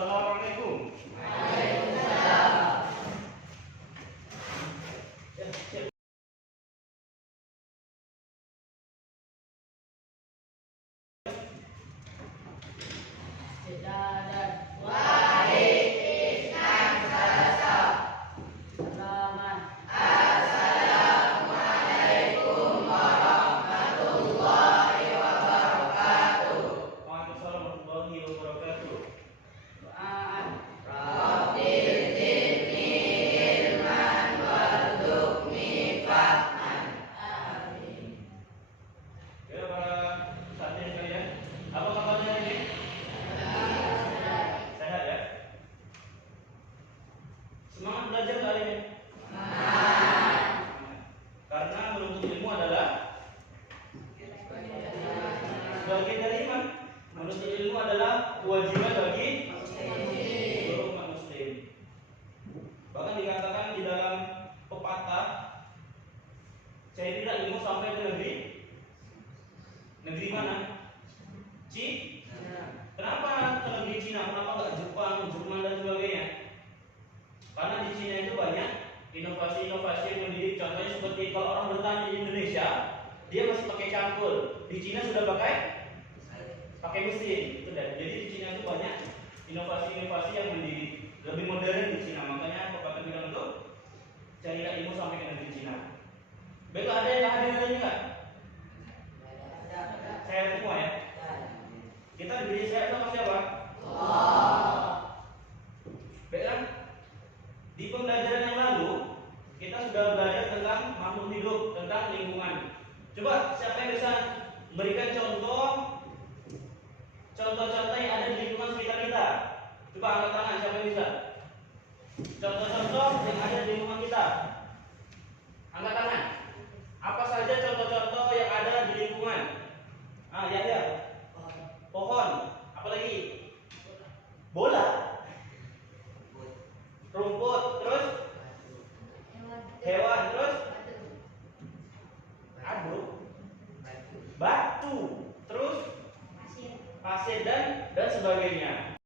Assalamualaikum. Waalaikumsalam warahmatullahi wabarakatuh. Ya para santri sekalian, apa kabarnya ini? Sehat ya? Semangat belajar kali ini? Karena menuntut ilmu adalah sebagian dari iman. Menuntut ilmu adalah kewajiban bagi seluruh umat muslim. Bahkan dikatakan di dalam pepatah, saya tidak ilmu sampai ke negeri mana? Kenapa ke negeri Cina? Kenapa nggak Jepang, Jerman dan sebagainya? Karena di Cina itu banyak inovasi-inovasi yang mendidik. Contohnya seperti kalau orang bertani di Indonesia, dia masih pakai cangkul. Di Cina sudah pakai mesin. Itu dah. Jadi di Cina itu banyak inovasi-inovasi yang mendidik, lebih modern di Cina. Makanya pepatah bilang itu carilah ilmu sampai ke negeri Cina. Baiklah, ada yang hadir hari ini nggak? Saya semua ya. Kita diberi sehat sama siapa? Baiklah. Di pembelajaran yang lalu kita sudah belajar tentang makhluk hidup, tentang lingkungan. Coba siapa yang bisa memberikan contoh-contoh yang ada di lingkungan sekitar kita? Coba angkat tangan siapa yang bisa. Contoh-contoh yang ada di lingkungan kita. Angkat tangan. Apa saja contoh-contoh yang ada di lingkungan? Ya. Pohon. Apa lagi? Bola. Rumput. Terus? Hewan. Terus? Aduh. Batu. Terus? Pasir dan sebagainya.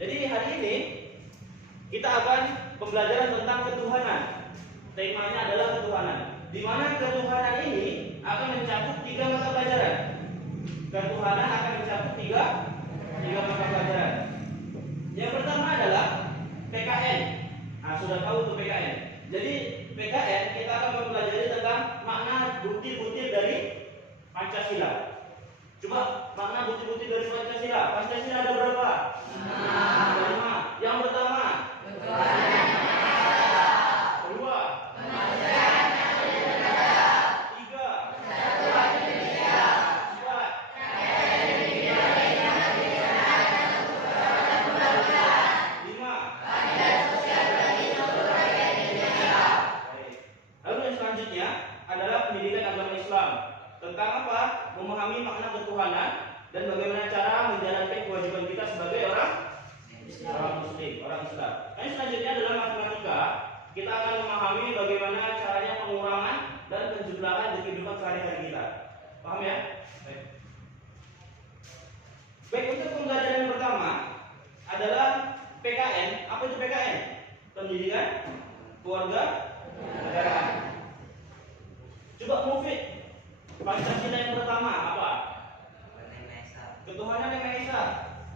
Jadi hari ini kita akan pembelajaran tentang ketuhanan. Temanya adalah ketuhanan. Di mana ketuhanan ini akan mencakup 3 mata pelajaran. Ketuhanan akan mencakup tiga mata pelajaran. Yang pertama adalah PKN. Sudah tahu tuh PKN. Jadi PKN kita akan mempelajari tentang makna butir-butir dari Pancasila. Coba makna butir-butir dari Pancasila. Pancasila ada berapa? 5. Yang pertama, kedua, tiga, lima. Lalu yang selanjutnya adalah pendidikan agama Islam. Tentang apa? Memahami makna ketuhanan dan bagaimana cara menjalankan kewajiban kita sebagai orang Muslim, orang Islam. Yang selanjutnya adalah matematika. Kita akan memahami bagaimana caranya pengurangan dan penjumlahan di kehidupan sehari-hari kita. Paham ya? Baik, untuk pembelajaran yang pertama adalah PKN. Apa itu PKN? Pendidikan keluarga negaraan. Coba Mufid, Pancasila yang pertama apa? Ketuhanan yang Maha Esa.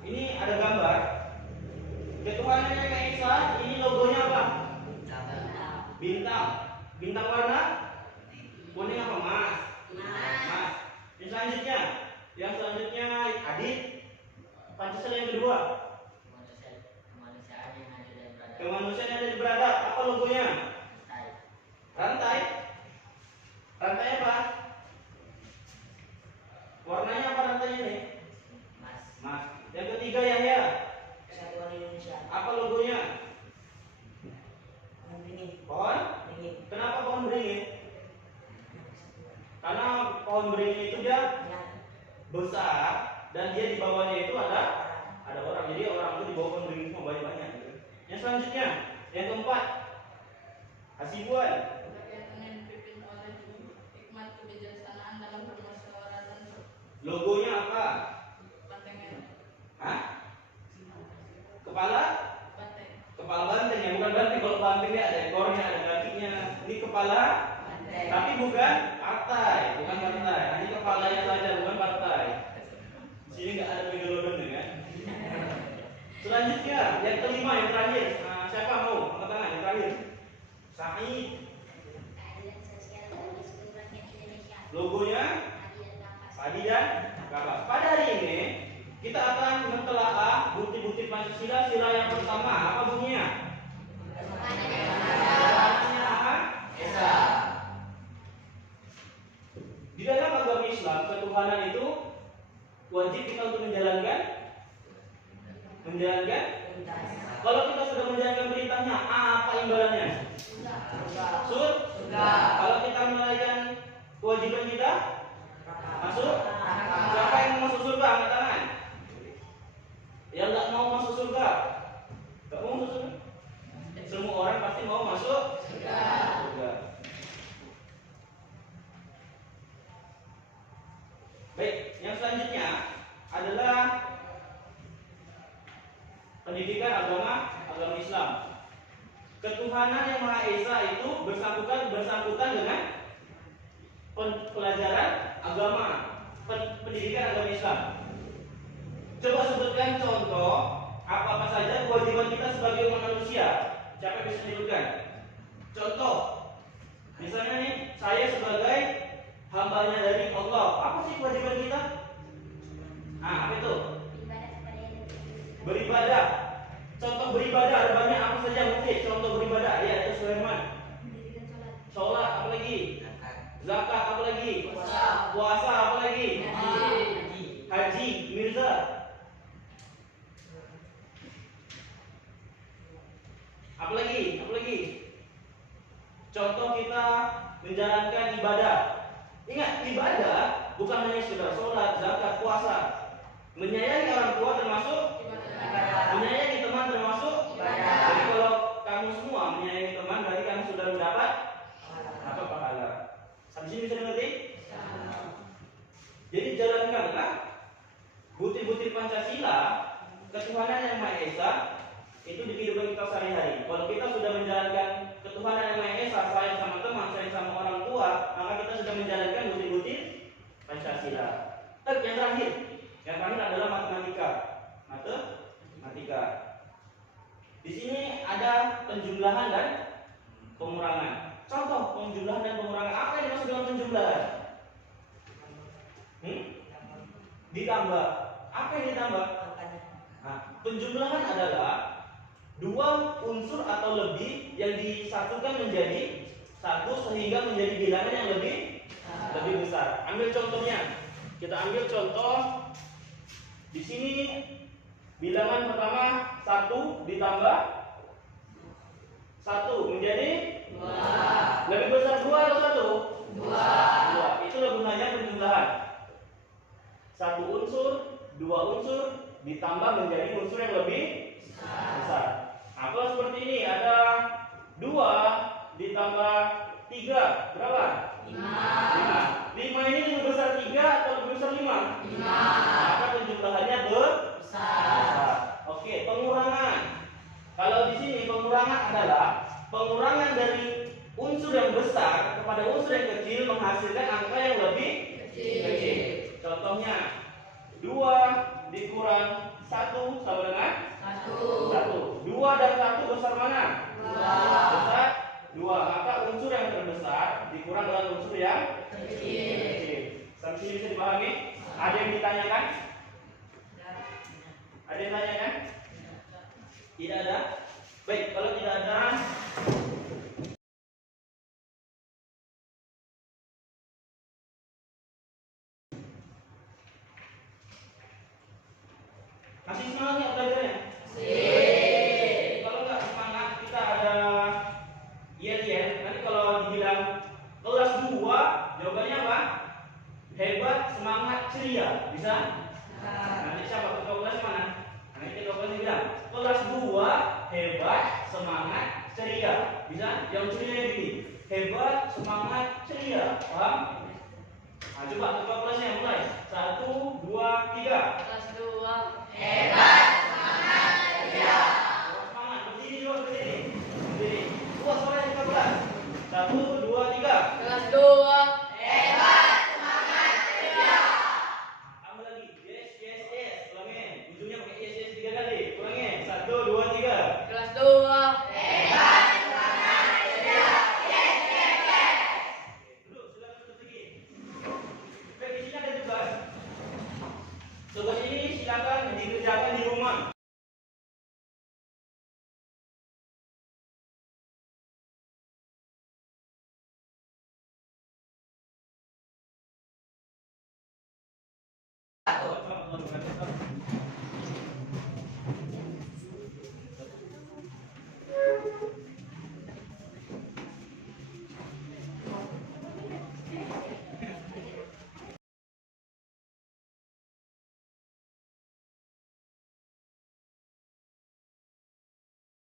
Ini ada gambar. Ketuhanan yang Maha Esa, ini logonya apa? Bintang. Bintang warna? Kuning apa? Mas. Yang selanjutnya Adit. Pancasila yang kedua. Kemanusiaan yang ada di beradab. Apa logonya? Rantai. Rantai apa? Warnanya apa rantainya ini? Mas. Yang ketiga Yahya. Kesatuan Indonesia. Apa logonya? Pohon? Kenapa pohon beringin? Karena pohon beringin itu dia besar dan dia di bawahnya itu ada orang. Jadi orang itu di bawah pohon beringin semua banyak gitu. Yang selanjutnya, yang keempat, Hasibuan. Logonya apa? Hah? Kepala? Kepala banteng ya, bukan banteng. Kalau banteng ya ada ekornya, ada kakinya. Ini kepala, tapi bukan partai, bukan partai. Ini kepalanya saja, bukan partai. Di sini nggak ada megalodon ya kan? Selanjutnya, yang kelima, yang terakhir. Nah, siapa mau angkat tangan yang terakhir? Said. Logonya padi dan kapas. Pada hari ini kita akan mentelaah bukti-bukti Pancasila. Sila yang pertama apa bunyinya? Esa. Di dalam agama Islam ketuhanan itu wajib kita untuk menjalankan. Kalau kita sudah menjalankan perintahnya, apa imbalannya? Surga. Kalau kita menunaikan kewajiban kita, masuk. Siapa yang mau masuk surga? Angkat tangan. Yang nggak mau masuk surga, nggak mau masuk surga. Semua orang pasti mau masuk surga. Baik, yang selanjutnya adalah pendidikan agama Islam. Ketuhanan yang Maha Esa itu bersangkutan dengan pelajaran agama, pendidikan agama Islam. Coba sebutkan contoh apa saja kewajiban kita sebagai umat manusia. Siapa yang bisa menyebutkan? Contoh, misalnya nih, saya sebagai hambanya dari Allah, apa sih kewajiban kita? Apa itu? Beribadah. Contoh beribadah ada banyak, apa saja mungkin contoh beribadah? Ya, itu Sulaiman. Sholat, apa lagi? Zakat, apa lagi? Puasa, apa lagi? Haji, Mirza. Apa lagi? Contoh kita menjalankan ibadah. Ingat, ibadah bukan hanya sekedar sholat, zakat, puasa. Menyayangi orang tua termasuk ibadah. Menyayangi teman termasuk ibadah. Jadi kalau kamu semua menyayangi teman, berarti kamu sudah mendapat apa pahala. Sampai sini bisa dimengerti? Jadi jalankanlah bukti-bukti Pancasila, ketuhanan yang Maha Esa itu di kehidupan kita sehari-hari. Kalau kita sudah menjalankan ketuhanan yang Maha Esa, sayang sama teman, sayang sama orang tua, maka kita sudah menjalankan bukti-bukti Pancasila. Yang terakhir adalah matematika. Di sini ada penjumlahan dan pengurangan. Contoh penjumlahan dan pengurangan. Apa yang dimaksud dengan penjumlahan? Ditambah. Apa yang ditambah? Nah, penjumlahan adalah dua unsur atau lebih yang disatukan menjadi satu sehingga menjadi bilangan yang lebih besar. Ambil contohnya. Kita ambil contoh di sini bilangan pertama 1 ditambah 1 menjadi 2. Lebih besar 2 atau 1? 2. Itulah gunanya penjumlahan. 1 unsur, 2 unsur ditambah menjadi unsur yang lebih besar. Nah, kalau seperti ini ada 2 ditambah 3 berapa? 5. 5 ini lebih besar 3 atau lebih besar 5? 5. Maka penjumlahannya besar. Oke, pengurangan. Kalau di sini pengurangan adalah pengurangan dari unsur yang besar kepada unsur yang kecil menghasilkan angka yang lebih kecil. Contohnya 2 dikurang 1 sama dengan 1. 2 dan 1 besar mana? 2. Besar 2. Maka unsur yang terbesar dikurang dengan unsur yang kecil. Sampai sini bisa dipahami? Ada yang ditanyakan? Ada yang tanyakan? Tidak ada? Baik, kalau tidak ada, masih semangat nggak belajarnya? Kalau nggak semangat, kita ada yel-yel. Nanti kalau dibilang kelas 2, jawabannya apa? Hebat, semangat, ceria. Bisa? Nanti siapa ketua kelas mana? Nanti ketua kelas bilang kelas 2 hebat, semangat, ceria. Bisa? Yang ceria gini. Hebat, semangat, ceria. Paham? Nah, coba ketua kelasnya mulai. 1, 2, 3. Kelas 2. Hebat.